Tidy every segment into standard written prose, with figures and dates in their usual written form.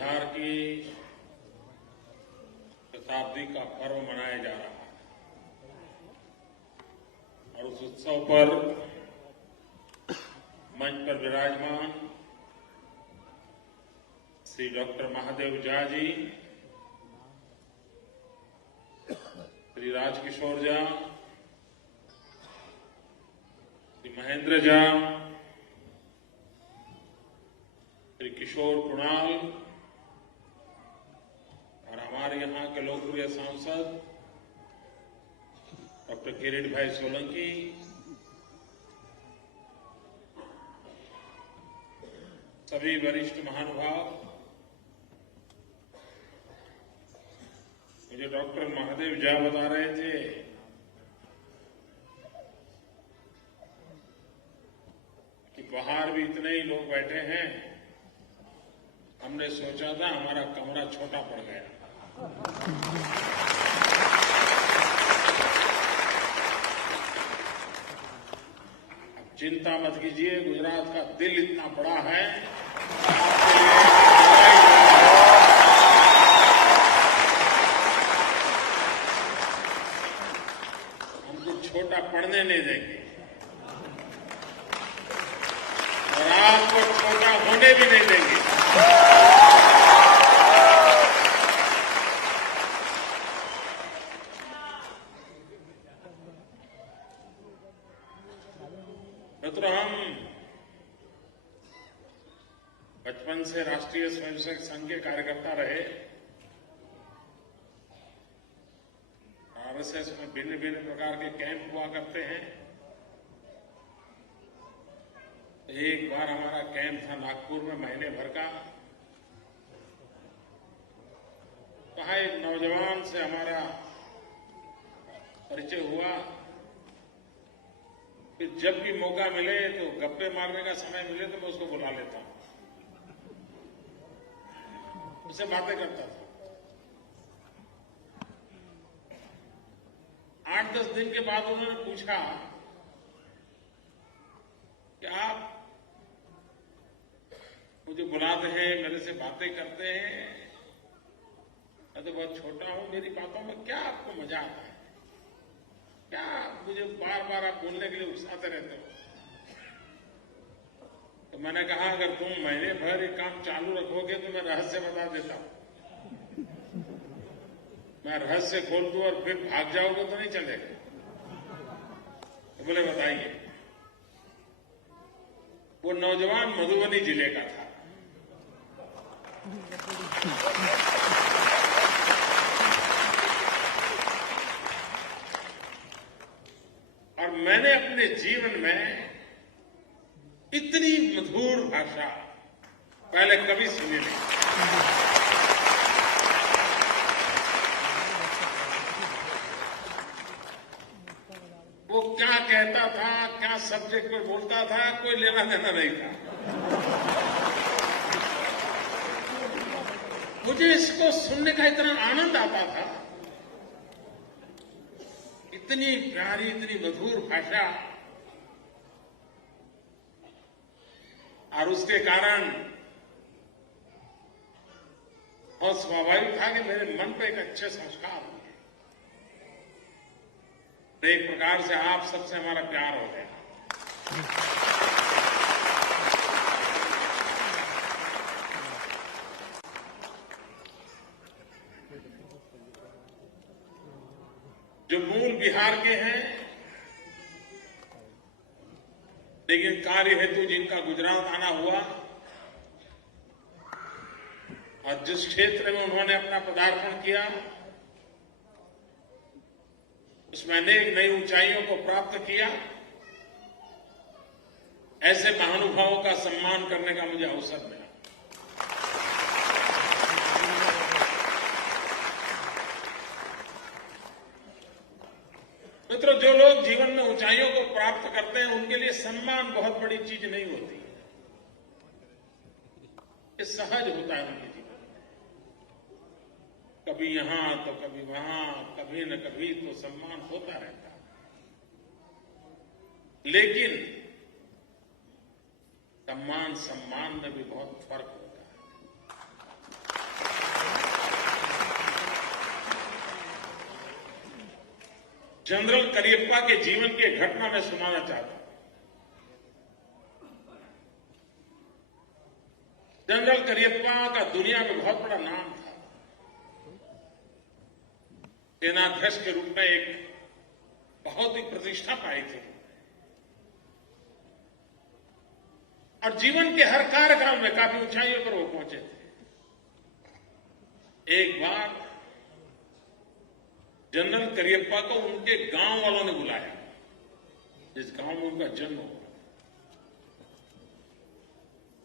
बिहार की शताब्दी का पर्व मनाया जा रहा है और उस उत्सव पर मंच पर विराजमान श्री डॉक्टर महादेव झा जी, श्री राजकिशोर झा, श्री महेंद्र झा, श्री किशोर कुणाल और हमारे यहां के लोकप्रिय सांसद डॉक्टर किरीट भाई सोलंकी, सभी वरिष्ठ महानुभाव, मुझे डॉक्टर महादेव झा बता रहे थे कि बाहर भी इतने ही लोग बैठे हैं, हमने सोचा था हमारा कमरा छोटा पड़ गया। अब चिंता मत कीजिए, गुजरात का दिल इतना बड़ा है, हमको छोटा पड़ने नहीं देंगे और आपको छोटा होने भी नहीं देंगे। मित्रों, हम बचपन से राष्ट्रीय स्वयंसेवक संघ के कार्यकर्ता रहे। आरएसएस में भिन्न भिन्न प्रकार के कैंप हुआ करते हैं। एक बार हमारा कैंप था नागपुर में महीने भर का। वहां एक नौजवान से हमारा परिचय हुआ। फिर जब भी मौका मिले तो गप्पे मारने का समय मिले तो मैं उसको बुला लेता हूं, उससे बातें करता था। 8-10 दिन के बाद उन्होंने पूछा कि आप मुझे बुलाते हैं, मेरे से बातें करते हैं, मैं तो बहुत छोटा हूं, मेरी बातों में क्या आपको मजा आता है? क्या मुझे बार बार आप बोलने के लिए उकसाते रहते हो? तो मैंने कहा अगर तुम महीने भर ये काम चालू रखोगे तो मैं रहस्य बता देता हूं। मैं रहस्य खोल दूं और फिर भाग जाओगे तो नहीं चलेगा। तो बोले बताइए। वो नौजवान मधुबनी जिले का था। और मैंने अपने जीवन में इतनी मधुर भाषा पहले कभी सुनी नहीं। वो क्या कहता था, क्या सब्जेक्ट पर बोलता था, कोई लेना देना नहीं था। मुझे इसको सुनने का इतना आनंद आता था, इतनी प्यारी, इतनी मधुर भाषा, और उसके कारण बहुत स्वाभाविक था कि मेरे मन पे एक अच्छे संस्कार हुए। एक प्रकार से आप सबसे हमारा प्यार हो गया। जो मूल बिहार के हैं लेकिन कार्य हेतु जिनका गुजरात आना हुआ और जिस क्षेत्र में उन्होंने अपना पदार्पण किया उसमें अनेक नई ऊंचाइयों को प्राप्त किया, ऐसे महानुभावों का सम्मान करने का मुझे अवसर मिला। मित्रों, जो लोग जीवन में ऊंचाइयों को प्राप्त करते हैं उनके लिए सम्मान बहुत बड़ी चीज नहीं होती। ये सहज होता है उनके जीवन में। कभी यहां तो कभी वहां, कभी न कभी तो सम्मान होता रहता है। लेकिन सम्मान में भी बहुत फर्क होता है। जनरल करियप्पा के जीवन की एक घटना मैं सुनाना चाहता हूं। जनरल करियप्पा का दुनिया में बहुत बड़ा नाम था। सेनाध्यक्ष के रूप में एक बहुत ही प्रतिष्ठा पाई थी और जीवन के हर कार्यकाल में काफी ऊंचाइयों पर वो पहुंचे थे। एक बार जनरल करियप्पा को उनके गांव वालों ने बुलाया, जिस गांव में उनका जन्म हुआ,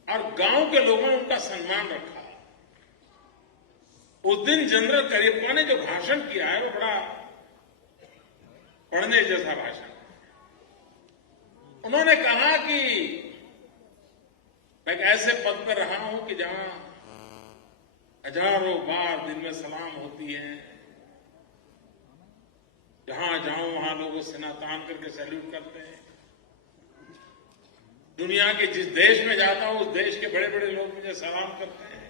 और गांव के लोगों ने उनका सम्मान रखा। उस दिन जनरल करियप्पा ने जो भाषण किया है वो बड़ा पढ़ने जैसा भाषण। उन्होंने कहा कि मैं एक ऐसे पद पर रहा हूं कि जहां हजारों बार दिन में सलाम होती है, जहां जाऊं वहां लोग सीना तान करके सैल्यूट करते हैं। दुनिया के जिस देश में जाता हूं उस देश के बड़े बड़े लोग मुझे सलाम करते हैं।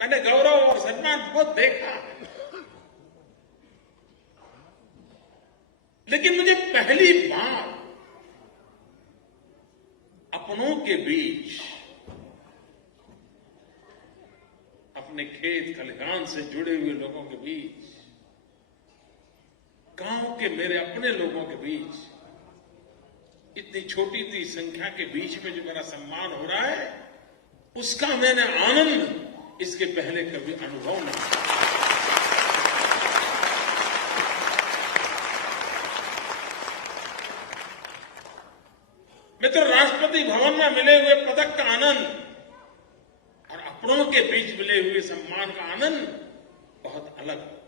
मैंने गौरव और सम्मान बहुत देखा, लेकिन मुझे पहली बार अपनों के बीच, अपने खेत खलिहान से जुड़े हुए लोगों के बीच, गांव के मेरे अपने लोगों के बीच, इतनी छोटी सी संख्या के बीच में जो मेरा सम्मान हो रहा है, उसका मैंने आनंद इसके पहले कभी अनुभव नहीं किया। मित्र, राष्ट्रपति भवन में मिले हुए पदक का आनंद और अपनों के बीच मिले हुए सम्मान का आनंद बहुत अलग है।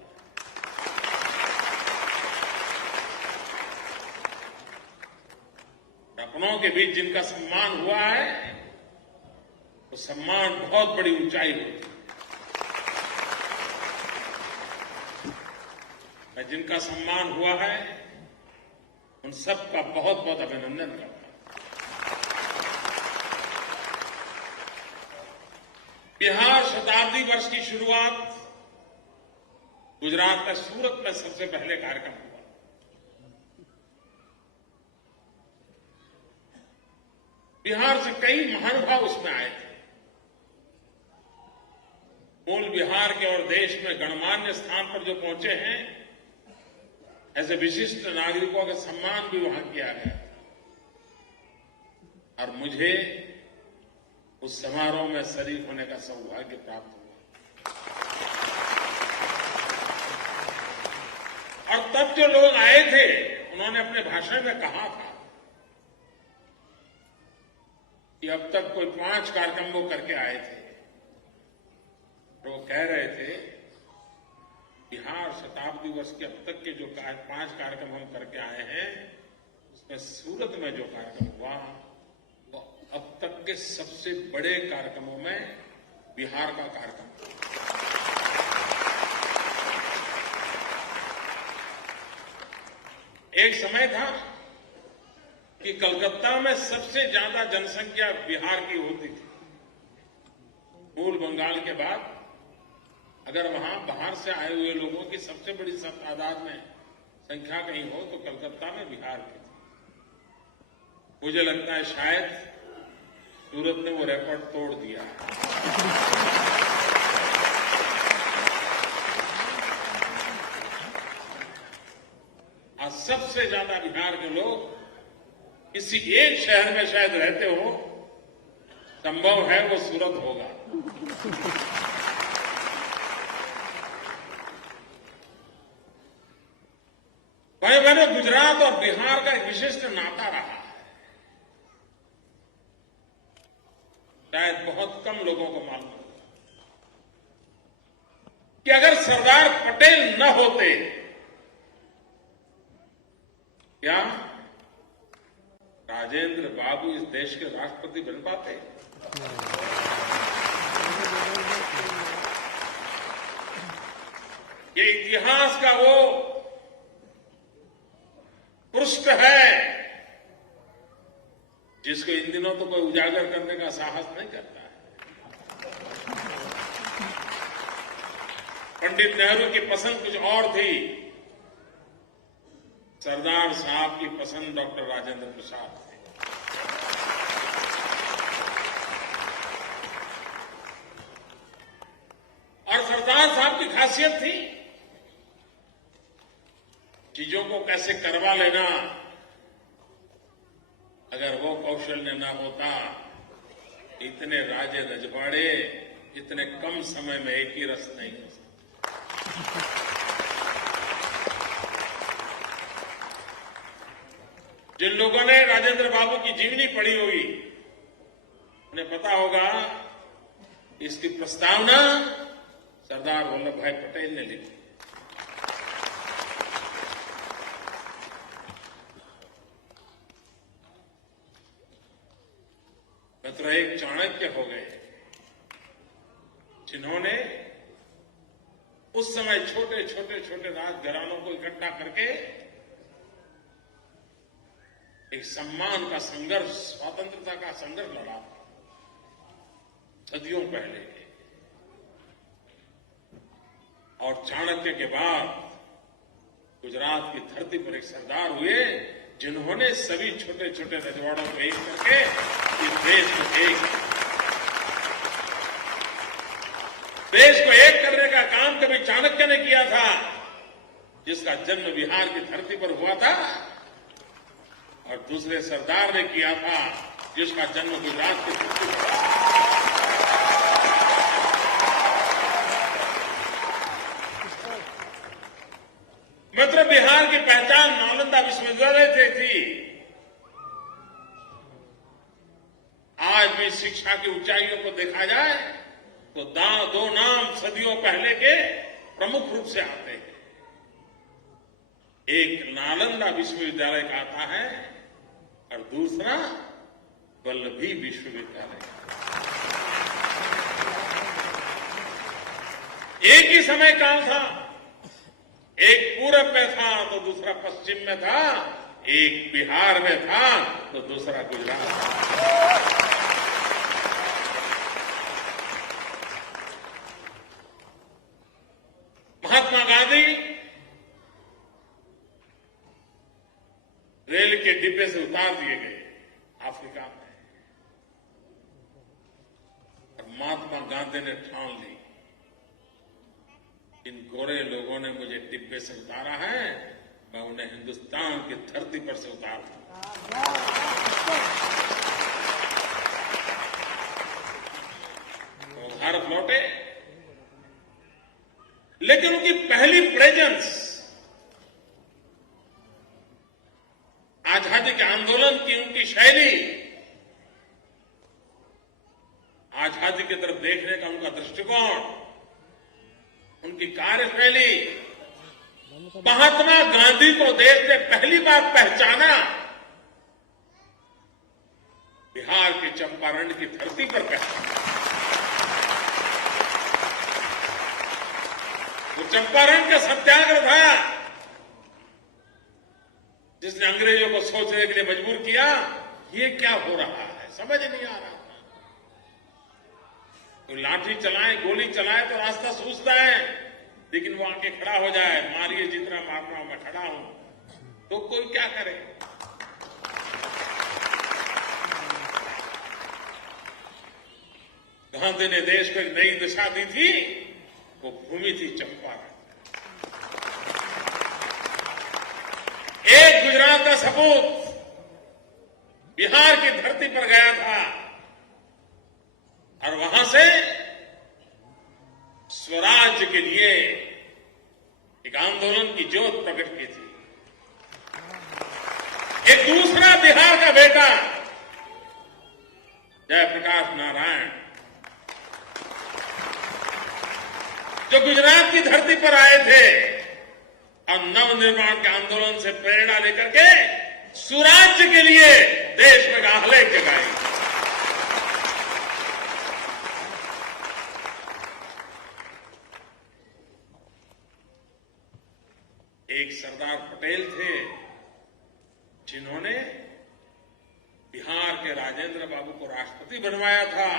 अपनों के बीच जिनका सम्मान हुआ है, वो सम्मान बहुत बड़ी ऊंचाई होती है। मैं जिनका सम्मान हुआ है उन सबका बहुत बहुत अभिनंदन करता हूं। बिहार शताब्दी वर्ष की शुरुआत गुजरात में सूरत में सबसे पहले कार्यक्रम हुआ। बिहार से कई महानुभाव उसमें आए थे। मूल बिहार के और देश में गणमान्य स्थान पर जो पहुंचे हैं, ऐसे विशिष्ट नागरिकों का सम्मान भी वहां किया गया और मुझे उस समारोह में शरीक होने का सौभाग्य प्राप्त हुआ। और तब जो लोग आए थे, उन्होंने अपने भाषण में कहा था कि अब तक कोई 5 कार्यक्रम वो करके आए थे। तो वो कह रहे थे बिहार शताब्दी वर्ष के अब तक के जो 5 कार्यक्रम हम करके आए हैं, उसमें सूरत में जो कार्यक्रम हुआ वो अब तक के सबसे बड़े कार्यक्रमों में बिहार का कार्यक्रम था। एक समय था कि कलकत्ता में सबसे ज्यादा जनसंख्या बिहार की होती थी। मूल बंगाल के बाद अगर वहां बाहर से आए हुए लोगों की सबसे बड़ी तादाद में संख्या कहीं हो तो कलकत्ता में बिहार की थी। मुझे लगता है शायद सूरत ने वो रिकॉर्ड तोड़ दिया है। आज सबसे ज्यादा बिहार के लोग किसी एक शहर में शायद रहते हो, संभव है वो सूरत होगा। भाई बहनों, गुजरात और बिहार का एक विशिष्ट नाता रहा है। शायद बहुत कम लोगों को मालूम होगा कि अगर सरदार पटेल न होते, क्या राजेंद्र बाबू इस देश के राष्ट्रपति बन पाते? ये इतिहास का वो पृष्ठ है जिसको इन दिनों तो कोई उजागर करने का साहस नहीं करता है। पंडित नेहरू की पसंद कुछ और थी। सरदार साहब की पसंद डॉक्टर राजेंद्र प्रसाद थे। और सरदार साहब की खासियत थी चीजों को कैसे करवा लेना। अगर वो कौशल्य न होता, इतने राजे रजवाड़े इतने कम समय में एक ही रस नहीं हो सकता। जिन लोगों ने राजेंद्र बाबू की जीवनी पढ़ी होगी उन्हें पता होगा इसकी प्रस्तावना सरदार वल्लभ भाई पटेल ने लिखी। मित्र एक चाणक्य हो गए जिन्होंने उस समय छोटे छोटे छोटे राजघरानों को इकट्ठा करके एक सम्मान का संघर्ष, स्वतंत्रता का संघर्ष लड़ा सदियों पहले। और चाणक्य के बाद गुजरात की धरती पर एक सरदार हुए जिन्होंने सभी छोटे छोटे रजवाड़ों को एक करके इस देश को एक करने का काम कभी चाणक्य ने किया था, जिसका जन्म बिहार की धरती पर हुआ था, और दूसरे सरदार ने किया था जिसका जन्म गुजरात की धरती पर हुआ। मित्र बिहार की पहचान नालंदा विश्वविद्यालय से थी। आज भी शिक्षा की ऊंचाइयों को देखा जाए तो दो नाम सदियों पहले के प्रमुख रूप से आते हैं। एक नालंदा विश्वविद्यालय का आता है और दूसरा वल्लभी विश्वविद्यालय। एक ही समय काल था, एक पूरब में था तो दूसरा पश्चिम में था, एक बिहार में था तो दूसरा गुजरात में। महात्मा गांधी रेल के डिब्बे से उतार दिए गए अफ्रीका में, और महात्मा गांधी ने ठान ली इन गोरे लोगों ने मुझे डिब्बे से उतारा है, मैं उन्हें हिंदुस्तान की धरती पर से उतार दूंगा। वो भारत लौटे, लेकिन उनकी पहली प्रेजेंस आजादी के आंदोलन की उनकी शैली, आजादी की तरफ देखने का उनका दृष्टिकोण, उनकी कार्यशैली, महात्मा गांधी को देश ने पहली बार पहचाना बिहार के चंपारण की धरती पर पहचाना। वो चंपारण का सत्याग्रह था जिसने अंग्रेजों को सोचने के लिए मजबूर किया, ये क्या हो रहा है, समझ नहीं आ रहा था। तो लाठी चलाए, गोली चलाए तो रास्ता सूझता है, लेकिन वो आके खड़ा हो जाए, मारिए जितना मारना मैं खड़ा हूं, तो कोई क्या करे। गांधी ने देश को एक नई दिशा दी थी, वो भूमि थी चंपारण। एक गुजरात का सपूत बिहार की धरती पर गया था और वहां से स्वराज्य के लिए एक आंदोलन की ज्योत प्रकट की थी। एक दूसरा बिहार का बेटा जयप्रकाश नारायण, जो गुजरात की धरती पर आए थे और नवनिर्माण के आंदोलन से प्रेरणा लेकर के सुराज्य के लिए देश में आहलेख जगाई। एक सरदार पटेल थे जिन्होंने बिहार के राजेंद्र बाबू को राष्ट्रपति बनवाया था,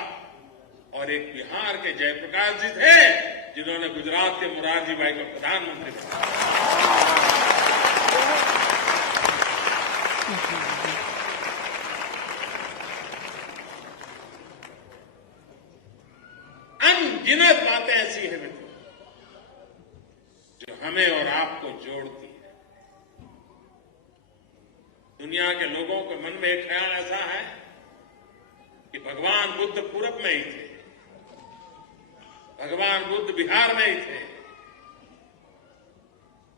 और एक बिहार के जयप्रकाश जी थे जिन्होंने गुजरात के मोरारजी भाई को प्रधानमंत्री बनाया। अनगिनत बातें ऐसी हैं मित्रों जो हमें और आपको जोड़ती है। दुनिया के लोगों के मन में एक ख्याल ऐसा है कि भगवान बुद्ध पूरब में ही थे, भगवान बुद्ध बिहार में ही थे।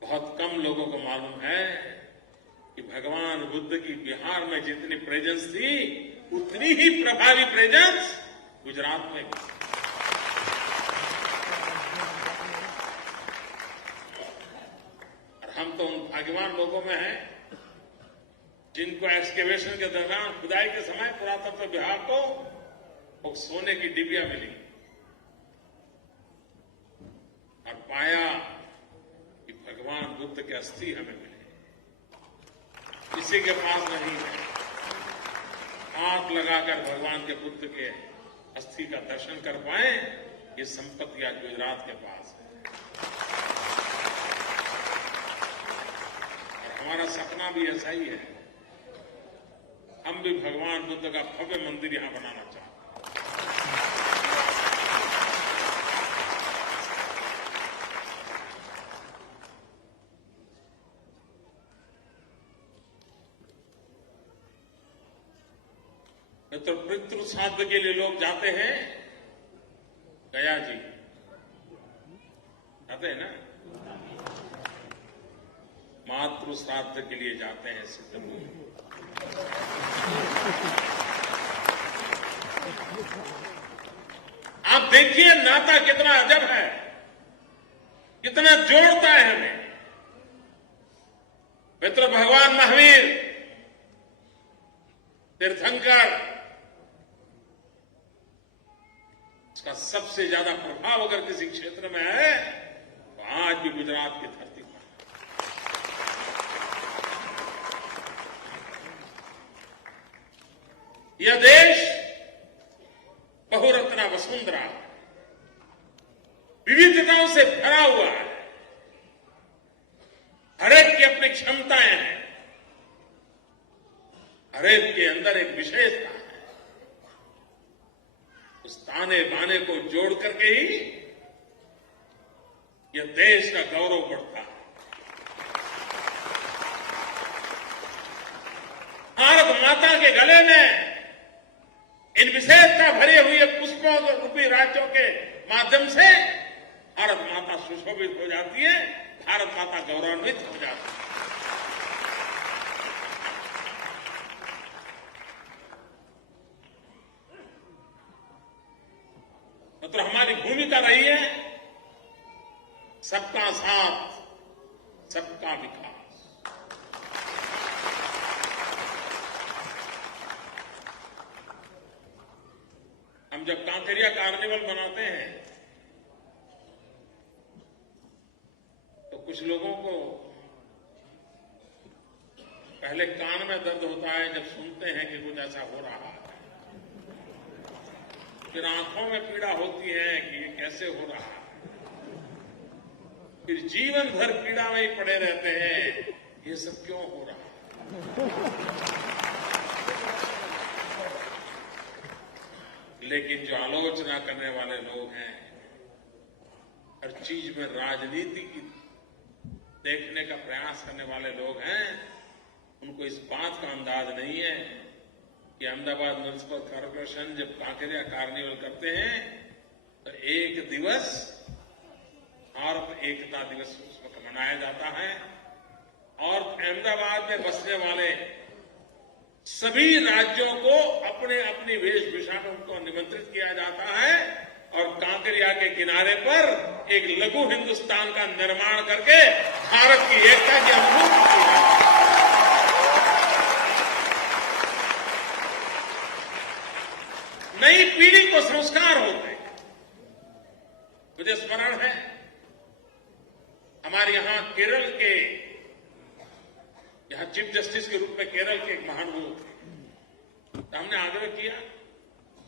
बहुत कम लोगों को मालूम है कि भगवान बुद्ध की बिहार में जितनी प्रेजेंस थी उतनी ही प्रभावी प्रेजेंस गुजरात में भी। और हम तो उन भाग्यवान लोगों में हैं जिनको एक्सकेवेशन के दौरान खुदाई के समय पुरातत्व विभाग को वो सोने की डिबिया मिली और पाया कि भगवान बुद्ध के अस्थि हमें मिले। किसी के पास नहीं है। आंख लगाकर भगवान के बुद्ध के अस्थि का दर्शन कर पाए, ये संपत्ति आज गुजरात के पास है। और हमारा सपना भी ऐसा ही है। हम भी भगवान बुद्ध का भव्य मंदिर यहां बनाना चाहते हैं। तो पितृ श्राद्ध के लिए लोग जाते हैं गया जी, जाते हैं ना। मातृ श्राद्ध के लिए जाते हैं सिद्धमूल। आप देखिए नाता कितना अजब है, कितना जोड़ता है हमें। मित्र भगवान महावीर तीर्थंकर, उसका सबसे ज्यादा प्रभाव अगर किसी क्षेत्र में है तो आज भी गुजरात की धरती पर। यह देश बहुरत्ना वसुंधरा विविधताओं से भरा हुआ है। हरेक की अपनी क्षमताएं हैं, हरेक के अंदर एक विशेषता है। उस ताने बाने को जोड़ करके ही यह देश का गौरव बढ़ता है। भारत माता के गले में इन विशेषता भरे हुए पुष्पों रूपी राज्यों के माध्यम से भारत माता सुशोभित हो जाती है, भारत माता गौरवान्वित हो जाती है। तो हमारी भूमिका रही है सबका साथ, सबका विकास। हम जब कांकरिया कार्निवल बनाते हैं तो कुछ लोगों को पहले कान में दर्द होता है जब सुनते हैं कि कुछ ऐसा हो रहा है, फिर आंखों में पीड़ा होती है कि ये कैसे हो रहा है, फिर जीवन भर पीड़ा में ही पड़े रहते हैं, ये सब क्यों हो रहा है। लेकिन जो आलोचना करने वाले लोग हैं, हर चीज में राजनीति की देखने का प्रयास करने वाले लोग हैं, उनको इस बात का अंदाज नहीं है कि अहमदाबाद म्युनिसिपल कॉर्पोरेशन जब कांकरिया कार्निवल करते हैं तो एक दिवस भारत एकता दिवस उस वक्त मनाया जाता है और अहमदाबाद में बसने वाले सभी राज्यों को अपने अपनी वेशभूषा में उनको निमंत्रित किया जाता है और कांकरिया के किनारे पर एक लघु हिंदुस्तान का निर्माण करके भारत की एकता की अनुभूति की जाती है। नई पीढ़ी को संस्कार होते हैं। मुझे स्मरण है हमारे यहां केरल के यहां चीफ जस्टिस के रूप में केरल के एक महानुभाव थे, तो हमने आग्रह किया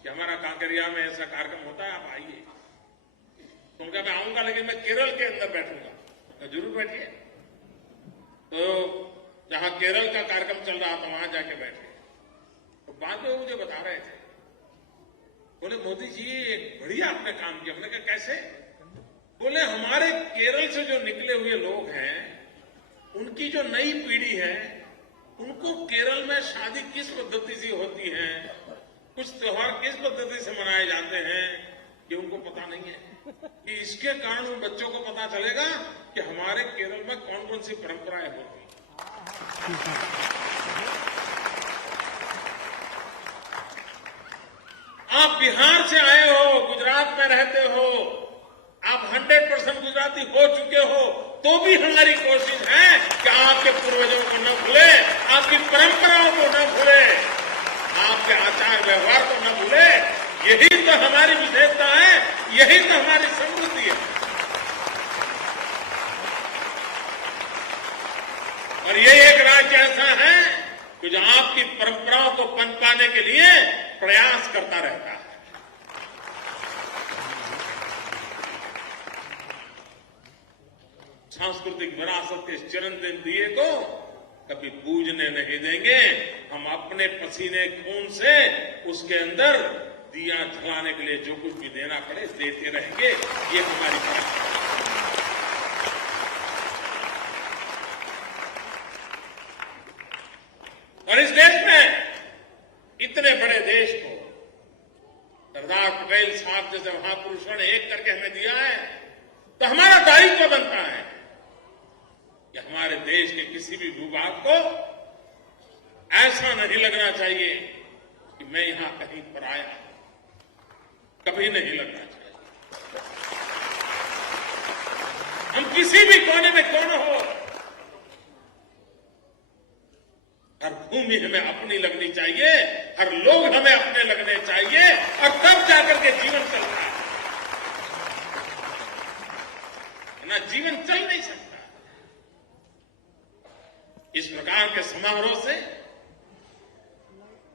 कि हमारा कांकरिया में ऐसा कार्यक्रम होता है, आप आइए। तो उनका मैं आऊंगा लेकिन मैं केरल के अंदर बैठूंगा, तो जरूर बैठिए। तो जहां केरल का कार्यक्रम चल रहा था, वहां जाके बैठे। तो बाद में वो मुझे बता रहे थे, बोले मोदी जी एक बढ़िया आपने काम किया। हमने कहा कैसे? बोले हमारे केरल से जो निकले हुए लोग हैं, उनकी जो नई पीढ़ी है, उनको केरल में शादी किस पद्धति से होती है, कुछ त्योहार किस पद्धति से मनाए जाते हैं, ये उनको पता नहीं है। कि इसके कारण उन बच्चों को पता चलेगा कि हमारे केरल में कौन कौन सी परंपराएं होती हैं। आप बिहार से आए हो, गुजरात में रहते हो, आप 100% गुजराती हो चुके हो, तो भी हमारी कोशिश है कि आपके पूर्वजों को न भूले, आपकी परंपराओं को न भूले, आपके आचार व्यवहार को न भूले। यही तो हमारी विशेषता है, यही तो हमारी समृद्धि है। और ये एक राज्य ऐसा है कि जो आपकी परंपराओं को पनपाने के लिए प्रयास करता रहता है। सांस्कृतिक विरासत के चिरंतन दिए को कभी बूझने नहीं देंगे। हम अपने पसीने खून से उसके अंदर दिया जलाने के लिए जो कुछ भी देना पड़े देते रहेंगे। ये हमारी परंपरा है। और इस देश में, इतने बड़े देश को सरदार पटेल साहब जैसे महापुरुषों ने एक करके हमें दिया है, तो हमारा दायित्व बनता है कि हमारे देश के किसी भी भूभाग को ऐसा नहीं लगना चाहिए कि मैं यहां कहीं पर आया। कभी नहीं लगना चाहिए। हम किसी भी कोने में कौन हो, हर भूमि हमें अपनी लगनी चाहिए, हर लोग हमें अपने लगने चाहिए, और तब जाकर के जीवन चलता है। ना जीवन चल नहीं सकता। इस प्रकार के समारोह से,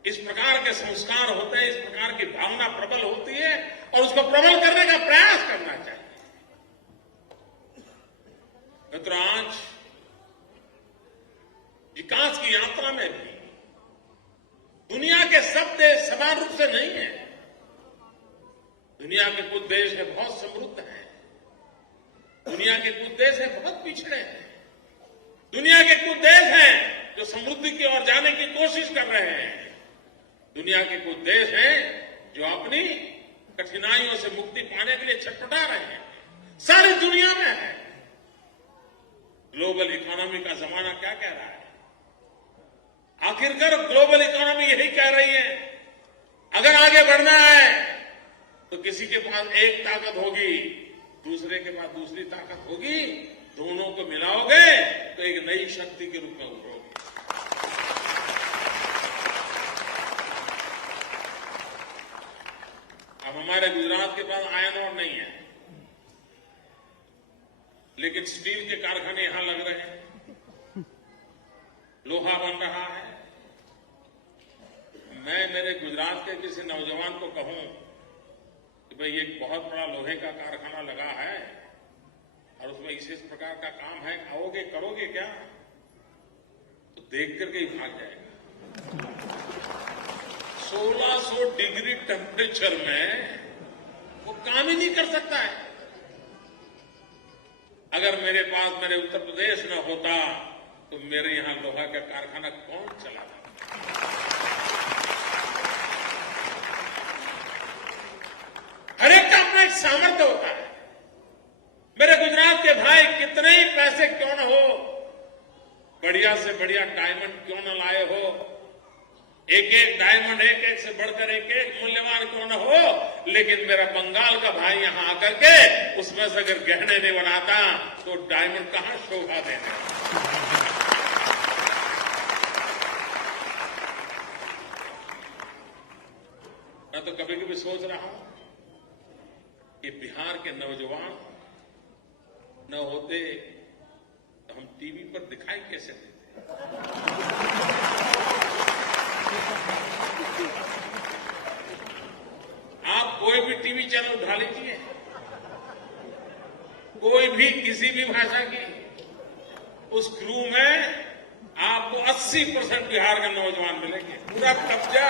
इस प्रकार के संस्कार होते हैं, इस प्रकार की भावना प्रबल होती है, और उसको प्रबल करने का प्रयास करना चाहिए। मित्रों, आज विकास की यात्रा में भी दुनिया के सब देश समान रूप से नहीं है। दुनिया के कुछ देश है बहुत समृद्ध हैं, दुनिया के कुछ देश है बहुत पिछड़े हैं, दुनिया के कुछ देश हैं जो समृद्धि की ओर जाने की कोशिश कर रहे हैं, दुनिया के कुछ देश हैं जो अपनी कठिनाइयों से मुक्ति पाने के लिए छटपटा रहे हैं। सारी दुनिया में है। ग्लोबल इकोनॉमी का जमाना क्या कह रहा है? आखिरकार ग्लोबल इकोनॉमी यही कह रही है, अगर आगे बढ़ना है तो किसी के पास एक ताकत होगी, दूसरे के पास दूसरी ताकत होगी, दोनों को मिलाओगे तो एक नई शक्ति के रूप में उभरोगे। अब हमारे गुजरात के पास आयरन और नहीं है, लेकिन स्टील के कारखाने यहां लग रहे हैं, लोहा बन रहा है। मैं मेरे गुजरात के किसी नौजवान को कहूं कि भाई एक बहुत बड़ा लोहे का कारखाना लगा है और उसमें इस प्रकार का काम है, आओगे करोगे क्या? तो देख करके ही भाग जाएगा। 1600 डिग्री टेम्परेचर में वो काम ही नहीं कर सकता है। अगर मेरे पास मेरे उत्तर प्रदेश न होता तो मेरे यहां लोहा का कारखाना कौन चलाता? हर एक का अपना एक सामर्थ्य होता है। मेरे गुजरात के भाई कितने ही पैसे क्यों न हो, बढ़िया से बढ़िया डायमंड क्यों न लाए हो, एक एक डायमंड एक एक से बढ़कर एक एक मूल्यवान क्यों न हो, लेकिन मेरा बंगाल का भाई यहां आकर के उसमें से अगर गहने नहीं बनाता तो डायमंड कहां शोभा देने। मैं तो कभी कभी सोच रहा हूं कि बिहार के नौजवान न होते तो हम टीवी पर दिखाई कैसे देते? आप कोई भी टीवी चैनल उठा लीजिए, कोई भी किसी भी भाषा की, उस क्रू में आपको 80% बिहार के नौजवान मिलेंगे। पूरा कब्जा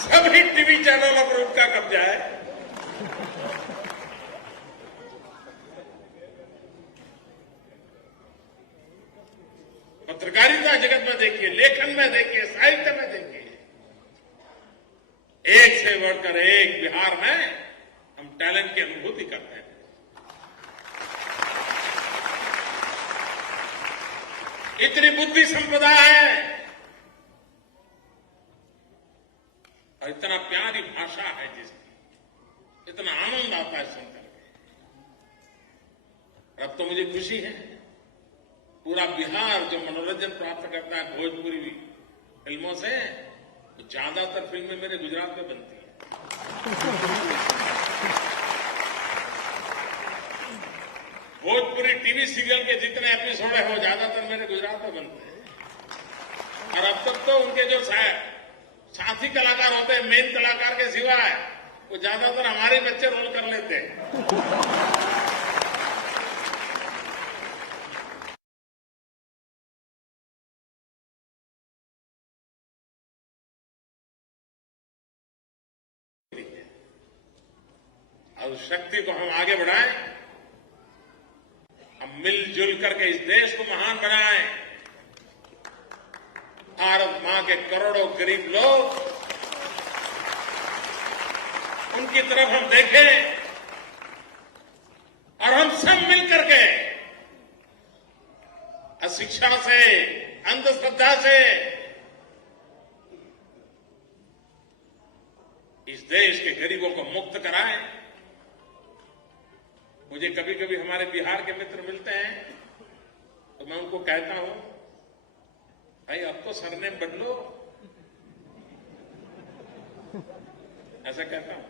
सभी टीवी चैनलों पर उनका कब्जा है। पत्रकारिता जगत में देखिए, लेखन में देखिए, साहित्य में देखिए, एक से बढ़कर एक बिहार में हम टैलेंट की अनुभूति करते हैं। इतनी बुद्धि संपदा है और इतना प्यारी भाषा है जिसकी, इतना आनंद आता है सुनकर के। अब तो मुझे खुशी है, पूरा बिहार जो मनोरंजन प्राप्त करता है भोजपुरी फिल्मों से, तो ज्यादातर फिल्में मेरे गुजरात में बनती हैं। भोजपुरी टीवी सीरियल के जितने एपिसोड है वो ज्यादातर मेरे गुजरात में बनते हैं। और अब तक तो उनके जो साथी कलाकार होते हैं, मेन कलाकार के सिवाय, वो ज्यादातर हमारे बच्चे रोल कर लेते हैं। और उस शक्ति को हम आगे बढ़ाएं, हम मिलजुल करके इस देश को महान बनाएं। भारत मां के करोड़ों गरीब लोग, उनकी तरफ हम देखें और हम सब मिलकर के अशिक्षा से, अंधश्रद्धा से इस देश के गरीबों को मुक्त कराएं। मुझे कभी कभी हमारे बिहार के मित्र मिलते हैं तो मैं उनको कहता हूं, भाई अब तो सरनेम बदलो, ऐसा कहता हूं।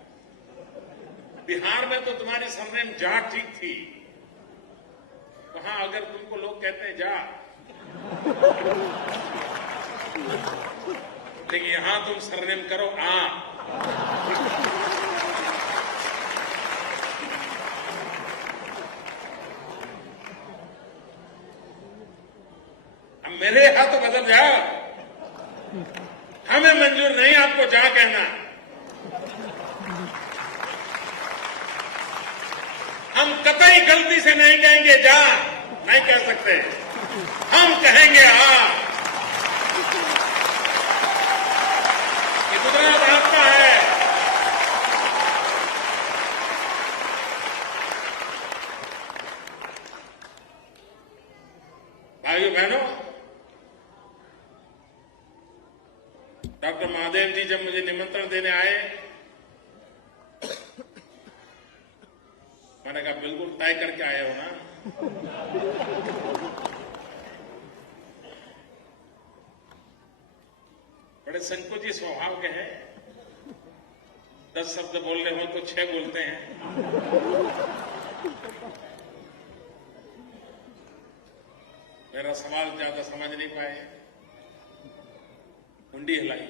बिहार में तो तुम्हारी सरनेम जा ठीक थी, वहां अगर तुमको लोग कहते हैं जा, लेकिन यहां तुम सरनेम करो आ। मेरे हाथ तो बदल जाओ, हमें मंजूर नहीं आपको जा कहना। हम कतई गलती से नहीं कहेंगे जा, नहीं कह सकते, हम कहेंगे आ। ये गुजरात आपका है। भाइयों बहनों, डॉक्टर महादेव जी जब मुझे निमंत्रण देने आए, मैंने कहा बिल्कुल तय करके आए हो ना। बड़े संकोची स्वभाव के हैं, 10 शब्द बोलने हो तो 6 बोलते हैं। मेरा सवाल ज्यादा समझ नहीं पाए, मुंडी हिलाई।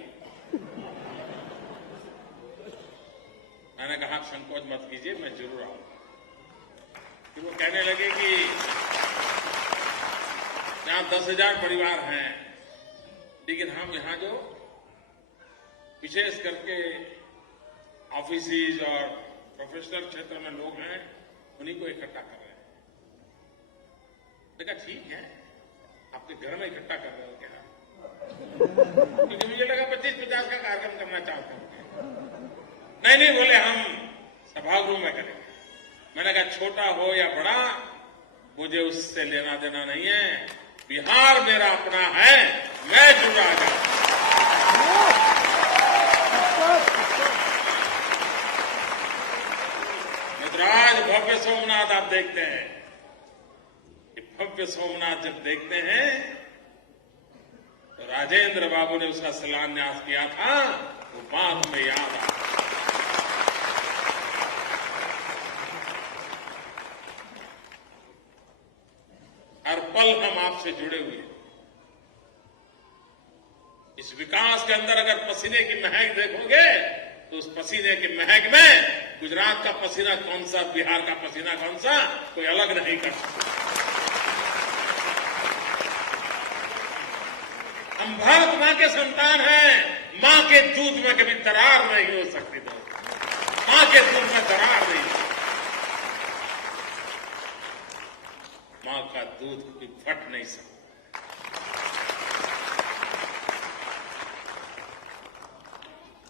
मैंने कहा संकोच मत कीजिए, मैं जरूर आऊंगा। फिर वो कहने लगे कि यहां 10,000 परिवार हैं, लेकिन हम यहां जो विशेष करके ऑफिसेज और प्रोफेशनल क्षेत्र में लोग हैं, उन्हीं को इकट्ठा कर रहे हैं। देखा ठीक है, आपके घर में इकट्ठा कर रहे हो क्या? क्योंकि मुझे लगा 25-50 का कार्यक्रम करना चाहते हैं। नहीं बोले, हम सभागृह में करेंगे। मैंने कहा छोटा हो या बड़ा, मुझे उससे लेना देना नहीं है। बिहार मेरा अपना है, मैं जुड़ा गया। मित्राज, भव्य सोमनाथ आप देखते हैं, भव्य सोमनाथ जब देखते हैं तो राजेंद्र बाबू ने उसका शिलान्यास किया था, वो बात में याद आ। हर पल हम आपसे जुड़े हुए। इस विकास के अंदर अगर पसीने की महक देखोगे तो उस पसीने की महक में गुजरात का पसीना कौन सा, बिहार का पसीना कौन सा, कोई अलग नहीं कर सकता। हम भारत मां के संतान हैं। मां के दूध में कभी दरार नहीं हो सकती। मां के दूध में दरार नहीं हो सकती। मां का दूध कभी फट नहीं सकता।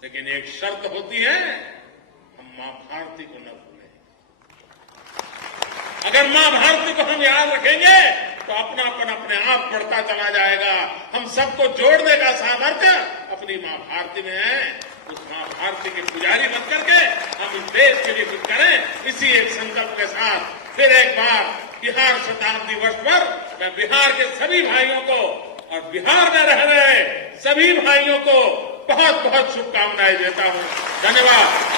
लेकिन एक शर्त होती है, हम मां भारती को न भूलें। अगर मां भारती को हम याद रखेंगे तो अपनापन अपने आप बढ़ता चला जाएगा। हम सबको जोड़ने का सामर्थ्य अपनी मां भारती में है। उस मां भारती के पुजारी बन करके हम इस देश के लिए कुछ करें। इसी एक संकल्प के साथ फिर एक बार बिहार शताब्दी वर्ष पर मैं बिहार के सभी भाइयों को और बिहार में रह रहे सभी भाइयों को बहुत बहुत शुभकामनाएं देता हूं। धन्यवाद।